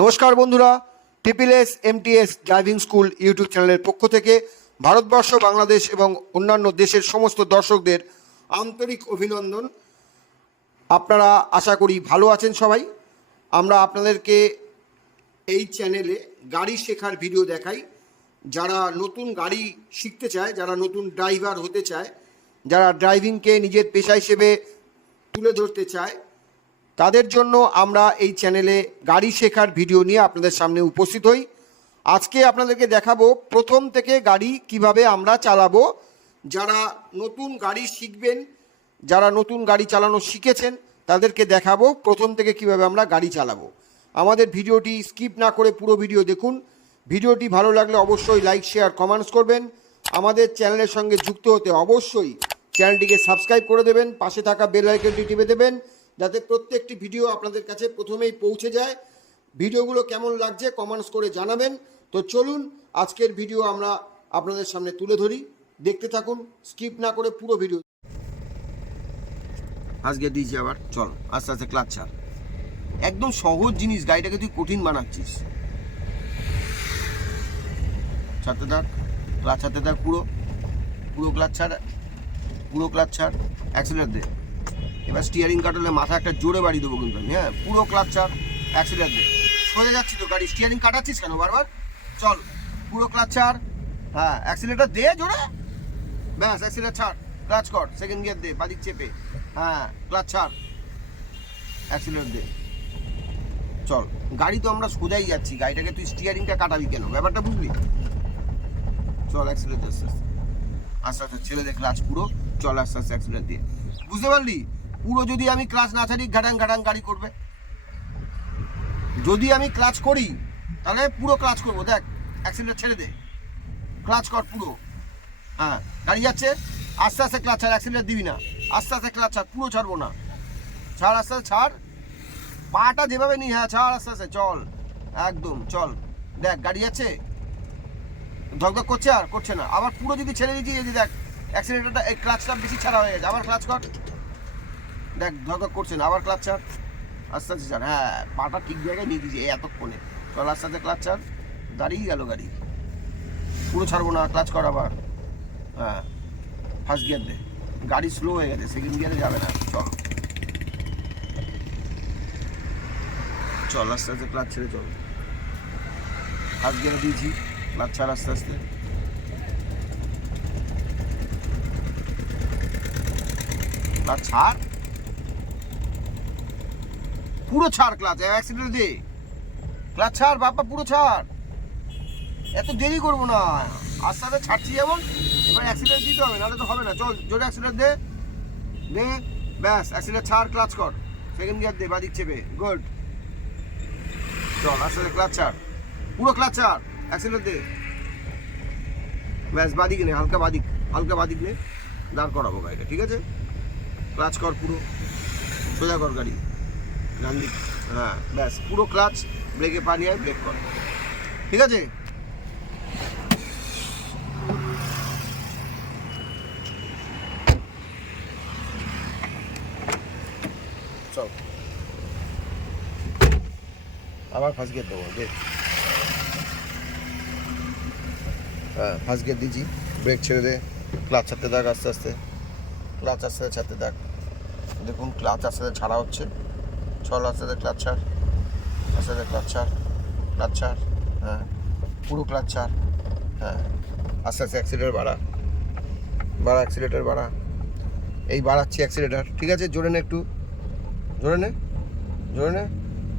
নমস্কার বন্ধুরা triple S MTS driving school YouTube চ্যানেলের পক্ষ থেকে ভারতবর্ষ, বাংলাদেশ এবং অন্যান্য দেশের সমস্ত দর্শকদের আন্তরিক অভিনন্দন। আপনারা আশা করি ভালো আছেন সবাই। আমরা আপনাদেরকে এই চ্যানেলে গাড়ি শেখার ভিডিও দেখাই। যারা নতুন গাড়ি শিখতে চায়, যারা নতুন ড্রাইভার হতে চায়, যারা ড্রাইভিংকে নিজের পেশা হিসেবে তুলে ধরতে চায় তাদের জন্য আমরা এই চ্যানেলে গাড়ি শেখার ভিডিও নিয়ে আপনাদের সামনে উপস্থিত হই। আজকে আপনাদেরকে দেখাবো প্রথম থেকে গাড়ি কীভাবে আমরা চালাবো। যারা নতুন গাড়ি শিখবেন, যারা নতুন গাড়ি চালানো শিখেছেন, তাদেরকে দেখাবো প্রথম থেকে কীভাবে আমরা গাড়ি চালাবো। আমাদের ভিডিওটি স্কিপ না করে পুরো ভিডিও দেখুন। ভিডিওটি ভালো লাগলে অবশ্যই লাইক, শেয়ার, কমেন্টস করবেন। আমাদের চ্যানেলের সঙ্গে যুক্ত হতে অবশ্যই চ্যানেলটিকে সাবস্ক্রাইব করে দেবেন। পাশে থাকা বেল আইকনটি টিপে দেবেন। যাতে প্রত্যেকটি ভিডিও আপনাদের কাছে প্রথমেই পৌঁছে যায়। ভিডিওগুলো কেমন লাগছে কমেন্টস করে জানাবেন। তো চলুন, আজকের ভিডিও আমরা আপনাদের সামনে তুলে ধরি। দেখতে থাকুন, স্কিপ না করে পুরো ভিডিও। আজকে দিয়েছি আবার, চল, আস্তে আস্তে ক্লাচ ছাড়। একদম সহজ জিনিস, গাড়িটাকে তুই কঠিন বানাচ্ছিস। ছাড়তে থাক ক্লাচ ছাড়তে থাক পুরো। পুরো ক্লাচ ছাড়, পুরো ক্লাচ ছাড় অ্যাক্সিলেট দে। এবার স্টিয়ারিং কাটলে মাথা একটা জোরে বাড়ি দেবো কিন্তু আমি হ্যাঁ? পুরো ক্লাচ ছাড় অ্যাক্সিলেট দে সোজা যাচ্ছি তো, গাড়ি স্টিয়ারিং কাটাচ্ছিস কেন বারবার? চল, পুরো ক্লাচ ছাড় হ্যাঁ অ্যাক্সিলেটার দে জোরে। ব্যাস অ্যাক্সিলেটার ছাড় ক্লাচ কর সেকেন্ড গিয়ার দে বাদিক চেপে হ্যাঁ ক্লাচ ছাড় অ্যাক্সিলেটার দে। চল, গাড়ি তো আমরা সোজাই যাচ্ছি, গাড়িটাকে তুই স্টিয়ারিংটা কাটাবি কেন? ব্যাপারটা বুঝলি? চল অ্যাক্সিলেটার আস্তে আস্তে আস্তে আস্তে, ছেড়ে দে ক্লাচ পুরো, চল আস্তে আস্তে অ্যাক্সিলেটার দিয়ে। বুঝতে পারলি? পুরো যদি আমি ক্লাচ না ছাড়ি, ঘাটাং ঘাটাং গাড়ি করবে। যদি আমি ক্লাচ করি, তাহলে পুরো ক্লাচ করব। দেখ অ্যাক্সিলেটার ছেড়ে দে। ক্লাচ কর পুরো। হ্যাঁ গাড়ি যাচ্ছে, আস্তে আস্তে ক্লাচ ছাড় অ্যাক্সিলেটার দিবি না। আস্তে আস্তে ক্লাচ ছাড়, পুরো ছাড়বো না। ছাড়, আস্তে আস্তে ছাড়। পাটা যেভাবে নি হ্যাঁ ছাড়, আস্তে আস্তে, চল। একদম, চল। দেখ, গাড়ি যাচ্ছে। ধকধক করছে আর করছে না। আবার পুরো যদি ছেড়ে দিচ্ছি যদি দেখ অ্যাক্সিলেটারটা এই ক্লাচটা বেশি ছাড়া হয়ে গেছে। আবার ক্লাচ কর। দেখ ধকধক করছে না আবার ক্লাচ ছাড়। আস্তে আস্তে ছাড়। হ্যাঁ পাটা ঠিক জায়গায় নিয়ে দিয়েছি এতক্ষণে। চল, আস্তে আস্তে ক্লাচ ছাড়। দাঁড়িয়ে গেল গাড়ি। পুরো ছাড়বো না ক্লাচ কর আবার। হ্যাঁ ফার্স্ট গিয়ার দে। গাড়ি স্লো হয়ে গেছে সেকেন্ড গিয়ারে যাবে না। চল। চল, আস্তে আস্তে ক্লাচ ছেড়ে চল। ফার্স্ট গিয়ারে দিয়েছি ক্লাচ ছাড় আস্তে আস্তে। ক্লাচ ছাড়। পুরো ছাড় ক্লাচ অ্যাক্সিডেন্ট দে। ক্লাচ ছাড় বাবা পুরো ছাড়। এত দেরি করব না। আস্তে আস্তে ছাড়ছি যেমন, এবার অ্যাক্সিডেন্ট দিতে হবে, নাহলে তো হবে না। চল, জোরে অ্যাক্সিডেন্ট দে। দে, ব্যাস অ্যাক্সিডেন্ট ছাড় ক্লাচ কর। সেকেন্ড গিয়ার দে, বাদিক চেপে। গুড চল আস্তে আস্তে ক্লাচ ছাড়। পুরো ক্লাচ ছাড়। অ্যাক্সিডেন্ট দে। ব্যাস, বাদিক নে, হালকা বাদিক। হালকা বাদিক নে। দাঁড় করাবো গাড়িটা, ঠিক আছে? ক্লাচ কর পুরো। সোজা কর গাড়ি। হ্যাঁ ব্যাস, পুরো ক্লাচ ব্রেকে পানি আর ব্রেক কর। ঠিক আছে? চল। আবার ফার্স্ট গিয়ার দেবো, দেখ। হ্যাঁ ফার্স্ট গিয়ার দিয়েছি। ব্রেক ছেড়ে দে। ক্লাচ ছাড়তে থাক আস্তে আস্তে। ক্লাচ আস্তে ছাড়তে থাক। দেখুন ক্লাচ আস্তে ছাড়া হচ্ছে। চল আস্তে আস্তে ক্লাচ ছাড় আস্তে আস্তে ক্লাচ ছাড় ক্লাচ ছাড় হ্যাঁ। পুরো ক্লাচ ছাড় হ্যাঁ। আস্তে আস্তে অ্যাক্সিলেটার বাড়া। বাড়া অ্যাক্সিলেটার বাড়া। এই বাড়াচ্ছি অ্যাক্সিলেটার ঠিক আছে জোরে নে একটু। জোরে নে। জোরে নে।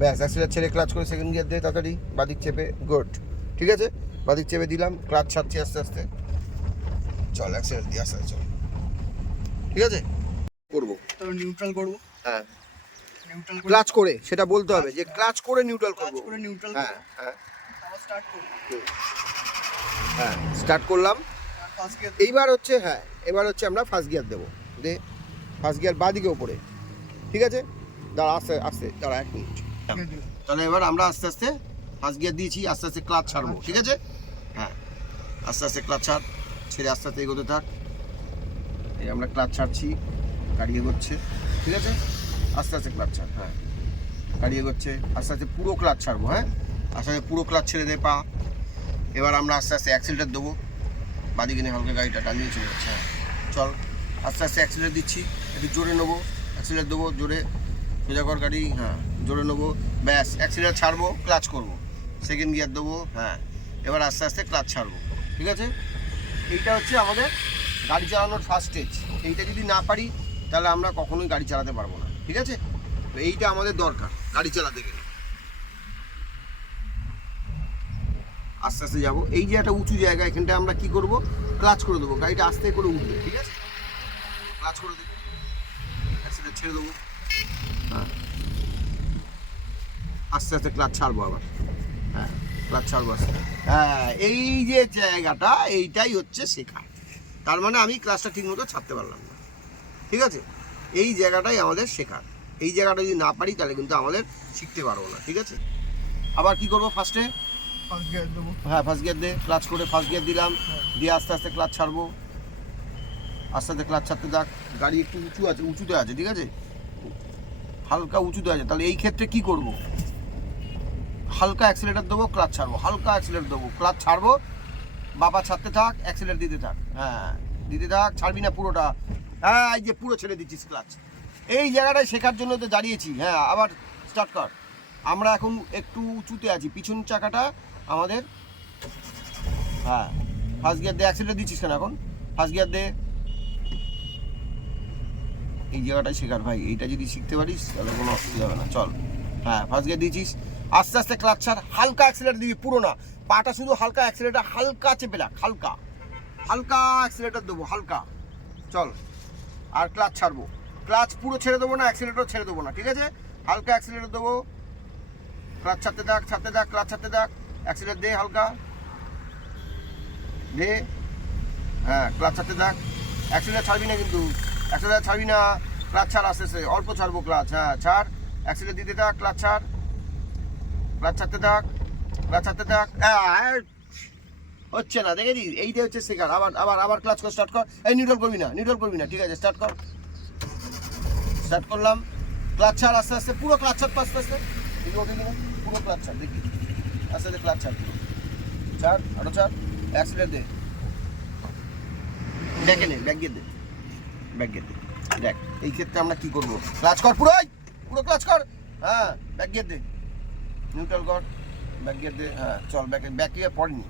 ব্যাস অ্যাক্সিলেটার ছেড়ে ক্লাচ করে সেকেন্ড গিয়ার দে তাড়াতাড়ি। বাদিক চেপে গুড ঠিক আছে? বাদিক চেপে দিলাম ক্লাচ ছাড়ছি আস্তে আস্তে। চল অ্যাক্সিলেটার দিয়ে আস্তে আস্তে চল। ঠিক আছে? করব। নিউট্রাল করব। হ্যাঁ। ক্লাচ করে সেটা বলতে হবে যে ক্লাচ করে নিউট্রাল করব। করে নিউট্রাল হ্যাঁ হ্যাঁ। স্টার্ট করব। হ্যাঁ স্টার্ট করলাম। এইবার হচ্ছে হ্যাঁ এবার হচ্ছে আমরা ফার্স্ট গিয়ার দেবো। দে ফার্স্ট গিয়ার বাদিকে ওপরে ঠিক আছে? দাঁড়া আস্তে আস্তে দাঁড়া এক মিনিট। তাহলে এবার আমরা আস্তে আস্তে ফার্স্ট গিয়ার দিয়েছি আস্তে আস্তে ক্লাচ ছাড়বো ঠিক আছে? হ্যাঁ আস্তে আস্তে ক্লাচ ছাড় ছেড়ে আস্তে আস্তে এগোতে থাক। এই আমরা ক্লাচ ছাড়ছি গাড়ি এগোচ্ছে ঠিক আছে? আস্তে আস্তে ক্লাচ ছাড় হ্যাঁ। গাড়ি এগোচ্ছে, আস্তে আস্তে পুরো ক্লাচ ছাড়বো হ্যাঁ। আস্তে আস্তে পুরো ক্লাচ ছেড়ে দে পা। এবার আমরা আস্তে আস্তে অ্যাক্সিলেটার দেবো। বাদিকে নিয়ে হালকা গাড়িটা টানিয়ে চলে যাচ্ছে হ্যাঁ। চল, আস্তে আস্তে অ্যাক্সিলেটার দিচ্ছি, একটু জোরে নেব। অ্যাক্সিলেটার দেবো, জোরে। সোজা কর গাড়ি হ্যাঁ জোরে নেব। ব্যাস অ্যাক্সিলেটার ছাড়বো ক্লাচ করব। সেকেন্ড গিয়ার দেবো হ্যাঁ। এবার আস্তে আস্তে ক্লাচ ছাড়বো, ঠিক আছে? এইটা হচ্ছে আমাদের গাড়ি চালানোর ফার্স্ট স্টেজ এইটা যদি না পারি, তাহলে আমরা কখনোই গাড়ি চালাতে পারব না। ঠিক আছে? তো এইটা আমাদের দরকার, গাড়ি চালাতে গেলে। আস্তে আস্তে যাব। এই যে একটা উঁচু জায়গা, এখানটা আমরা কি করব? ক্লাচ করে দেবো, গাড়িটা আস্তে করে উঠবে, ঠিক আছে? ক্লাচ করে দেবো। ছেড়ে দেবো। হ্যাঁ। আস্তে আস্তে ক্লাচ ছাড়বো আবার। হ্যাঁ ক্লাচ ছাড়বো আস্তে। হ্যাঁ এই যে জায়গাটা, এইটাই হচ্ছে শেখা তার মানে আমি ক্লাসটা ঠিক মতো ছাড়তে পারলাম না। ঠিক আছে? এই জায়গাটাই আমাদের শেখার। এই জায়গাটা যদি না পারি তাহলে কিন্তু আমাদের শিখতে পারব না ঠিক আছে? আবার কি করব ফার্স্টে ফার্স্ট গিয়ার দেবো। হ্যাঁ ফার্স্ট গিয়ার দে ক্লাচ করে ফার্স্ট গিয়ার দিলাম। দিয়ে আস্তে আস্তে ক্লাচ ছাড়বো। আস্তে আস্তে ক্লাচ ছাড়তে থাক। গাড়ি একটু উঁচু আছে উঁচুতে আছে ঠিক আছে? হালকা উঁচুতে আছে। তাহলে এই ক্ষেত্রে কি করব? হালকা অ্যাক্সিলেটার দেবো ক্লাচ ছাড়বো। হালকা অ্যাক্সিলেটার দেবো। ক্লাচ ছাড়বো। বাবা ছাড়তে থাক অ্যাক্সিলেটার দিতে থাক। হ্যাঁ দিতে থাক। ছাড়বি না পুরোটা। হ্যাঁ এই যে পুরো ছেড়ে দিচ্ছিস ক্লাচ এই জায়গাটায় শেখার জন্য তো দাঁড়িয়েছি। হ্যাঁ আবার স্টার্ট কর। আমরা এখন একটু উঁচুতে আছি। পিছন চাকাটা আমাদের হ্যাঁ ফার্স্ট গিয়ার দে অ্যাক্সিলেটার দিচ্ছিস কেন এখন? ফার্স্ট গিয়ার দে এই জায়গাটাই শেখার, ভাই, এইটা যদি শিখতে পারিস, তাহলে কোনো অসুবিধা হবে না। চল। হ্যাঁ ফার্স্ট গিয়ার দিয়েছিস আস্তে আস্তে ক্লাচ ছাড়। হালকা অ্যাক্সিলেটার দিবি, পুরো না। পাটা শুধু হালকা অ্যাক্সিলেটার হালকা চেপে রাখ, হালকা। হালকা অ্যাক্সিলেটার দেবো, হালকা। চল। আর ক্লাচ ছাড়বো। ক্লাচ পুরো ছেড়ে দেবো না অ্যাক্সিলেটার ছেড়ে দেবো না, ঠিক আছে? হালকা অ্যাক্সিলেটার দেবো। ক্লাচ ছাড়তে থাক ছাড়তে থাক ক্লাচ ছাড়তে থাক অ্যাক্সিলেটার দে হালকা। দে। হ্যাঁ ক্লাচ ছাড়তে থাক। অ্যাক্সিলেটার ছাড়বি না কিন্তু। অ্যাক্সিলেটার ছাড়বি না। ক্লাচ ছাড় আস্তে আস্তে, অল্প ছাড়বো ক্লাচ হ্যাঁ ছাড়। অ্যাক্সিলেটার দিতে থাক ক্লাচ ছাড়। ক্লাচ ছাড়তে থাক ক্লাচ ছাড়তে থাক হচ্ছে না। দেখে দিস এইটা হচ্ছে শেখার আবার আবার আবার ক্লাচ কর স্টার্ট কর। এই নিউট্রাল করবি না নিউট্রাল করবি না, ঠিক আছে স্টার্ট কর। স্টার্ট করলাম। ক্লাচ ছাড়, আস্তে আস্তে, পুরো ক্লাচ ছাড় তো আস্তে দেখি ওঠে কিনা পুরো ক্লাচ ছাড়, দেখি। আস্তে আস্তে ক্লাচ ছাড়। ছাড়, আরও ছাড়। অ্যাক্সিলেট দে। ব্যাকে নে ব্যাক গিয়ে দে। ব্যাক গিয়ে দে। দেখ, এই ক্ষেত্রে আমরা কি করব? ক্লাচ কর পুরো পুরো ক্লাচ কর! হ্যাঁ ব্যাক গিয়ে দে। নিউট্রাল কর ব্যাক গিয়ার দে। হ্যাঁ চল ব্যাক ব্যাক পড়েনি।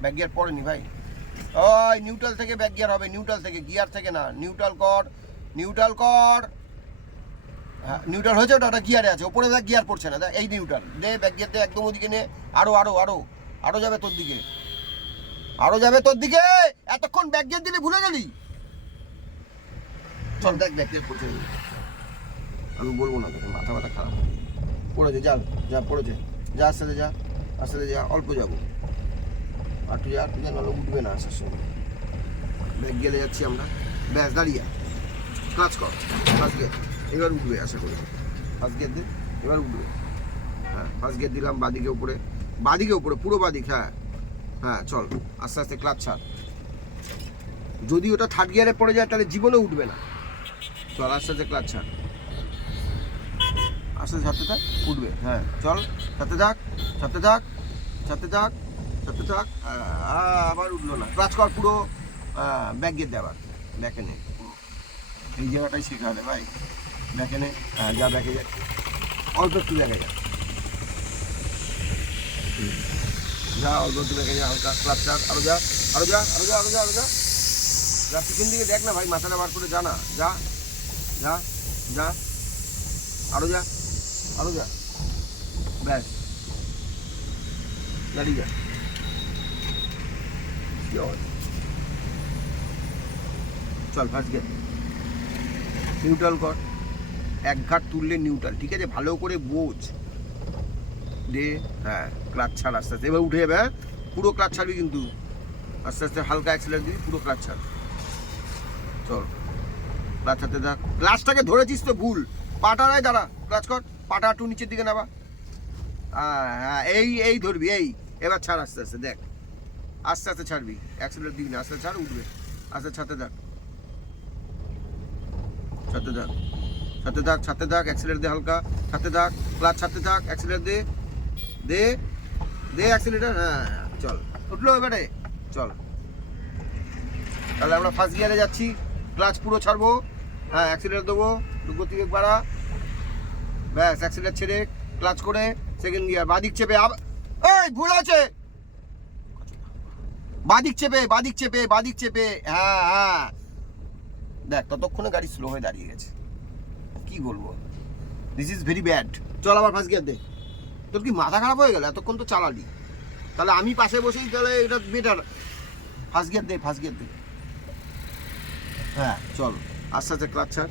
ব্যাক গিয়ার পড়েনি ভাই। ওই নিউট্রাল থেকে ব্যাক গিয়ার হবে নিউট্রাল থেকে গিয়ার থেকে না। নিউট্রাল কর নিউট্রাল কর। হ্যাঁ নিউট্রাল হয়েছে ওটা ওটা গিয়ারে আছে। ওপরে দেখ গিয়ার পড়ছে না। এই নিউট্রাল দে ব্যাক গিয়ার দে, একদম ওদিকে নে। আরও আরও আরও। আরও যাবে তোর দিকে। আরও যাবে তোর দিকে। এতক্ষণ ব্যাক গিয়ার দিলে, ভুলে গেলি? চল দেখ ব্যাক গিয়ার পড়ছে আমি বলব না তোকে মাথা ব্যথা খারাপ। পড়েছে, যা যা পড়েছে। যা, আস্তে যা আস্তে যা, অল্প যাব। আর তুই আর তুই নাহলে উঠবে না আসার সময়। ব্যাগ গেলে যাচ্ছি আমরা। ব্যাস, দাঁড়িয়ে। কাজ কর। ফার্স্ট গিয়ার এবার উঠবে, আশা করি। ফার্স্ট গিয়ার দে। এবার উঠবে। হ্যাঁ ফার্স্ট গিয়ার দিলাম বাদিকে উপরে। বাদিকে উপরে, পুরো বাদিক হ্যাঁ। হ্যাঁ চল। আস্তে আস্তে ক্লাচ ছাড়। যদি ওটা থার্ড গিয়ারে পড়ে যায়, তাহলে জীবনে উঠবে না। চল, আস্তে আস্তে ক্লাচ ছাড়। আস্তে ছাড়তে থাক, উঠবে। হ্যাঁ চল। ছাড়তে থাক ছাড়তে থাক ছাড়তে থাক। ছাড়তে থাক আবার উঠল না। ক্লাচ কর পুরো ব্যাগ গিয়ে দে আবার ব্যাকে নে। এই জায়গাটাই শেখাবে ভাই ব্যাকে নে যা ব্যাকে যা অল্প একটু ব্যাগে যা যা, অল্প একটু ব্যাগে যা হালকা ক্লাচ ছাড় আরও যা আরও যা আরও যা আরও যা আরও যা। যা পিছন দিকে দেখ না ভাই, মাথাটা বার করে যা না। যা যা যা। আরও যা আরও যা। ব্যাস। দাঁড়িয়ে যা। চল ফার্স্ট নিউট্রাল কর। এক ঘাট তুললে নিউট্রাল ঠিক আছে? ভালো করে বোঝ। দে হ্যাঁ ক্লাচ ছাড় আস্তে আস্তে। এবার উঠে যাবে হ্যাঁ? পুরো ক্লাচ ছাড়বি কিন্তু। আস্তে আস্তে হালকা অ্যাক্সিলেট দিবি, পুরো ক্লাচ ছাড়। চল ক্লাচ হাতে থাক। ক্লাচটাকে ধরেছিস তো, ভুল। পাটা নয় দাঁড়া ক্লাচ কর। পাটা একটু নিচের দিকে নাবা হ্যাঁ হ্যাঁ এই এই ধরবি, এই। এবার ছাড় আস্তে আস্তে, দেখ। আস্তে আস্তে ছাড়বি। অ্যাক্সিলেট দিবি না, আস্তে ছাড়, উঠবে। আস্তে ছাড়তে থাক। ছাড়তে থাক। ছাড়তে থাক ছাড়তে থাক অ্যাক্সিলেট দে হালকা। ছাড়তে থাক ক্লাচ ছাড়তে থাক অ্যাক্সিলেট দে। দে। দে অ্যাক্সিলেটার হ্যাঁ চল। উঠল এবারে চল। তাহলে আমরা ফার্স্ট গিয়ারে যাচ্ছি। ক্লাচ পুরো ছাড়বো। হ্যাঁ অ্যাক্সিলেট দেবো। গতিবেগ বাড়া ব্যাস অ্যাক্সিলেট ছেড়ে ক্লাচ করে সেকেন্ড গিয়ার বাদিক চেপে আবার এই, ভুল আছে বাদিক চেপে বাদিক চেপে বাদিক চেপে। হ্যাঁ হ্যাঁ। দেখ, ততক্ষণে গাড়ি স্লো হয়ে দাঁড়িয়ে গেছে। কি বলব? দিস ইজ ভেরি ব্যাড চল আবার ফার্স্ট গিয়ার দে। তোর কি মাথা খারাপ হয়ে গেল? এতক্ষণ তো চালালি। তাহলে আমি পাশে বসেই তাহলে এটা বেটার ফার্স্ট গিয়ার দে ফার্স্ট গিয়ার দে। হ্যাঁ চল। আস্তে আস্তে ক্লাচ ছাড়।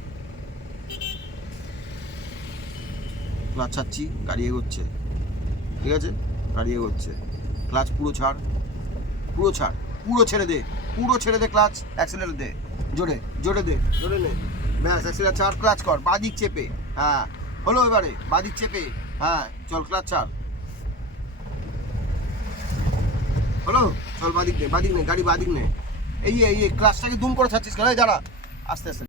ক্লাচ ছাড়ছি, গাড়ি এগোচ্ছে। ঠিক আছে? গাড়ি এগোচ্ছে। ক্লাচ পুরো ছাড়। পুরো ছাড়, পুরো ছেড়ে দে, পুরো ছেড়ে দে ক্লাচ অ্যাক্সিলেটার দে, জোরে জোরে দে, জোরে নে। ব্যাস অ্যাক্সিলেটার ছাড় ক্লাচ কর, বাদিক চেপে হ্যাঁ হলো এবারে, বাদিক চেপে হ্যাঁ চল ক্লাচ ছাড়। হলো? চল বাদিক নে বাদিক নে, গাড়ি বাদিক নে। এই এই ক্লাচটাকে দুম করে ছাড়ছিস কেন? যারা আস্তে আস্তে।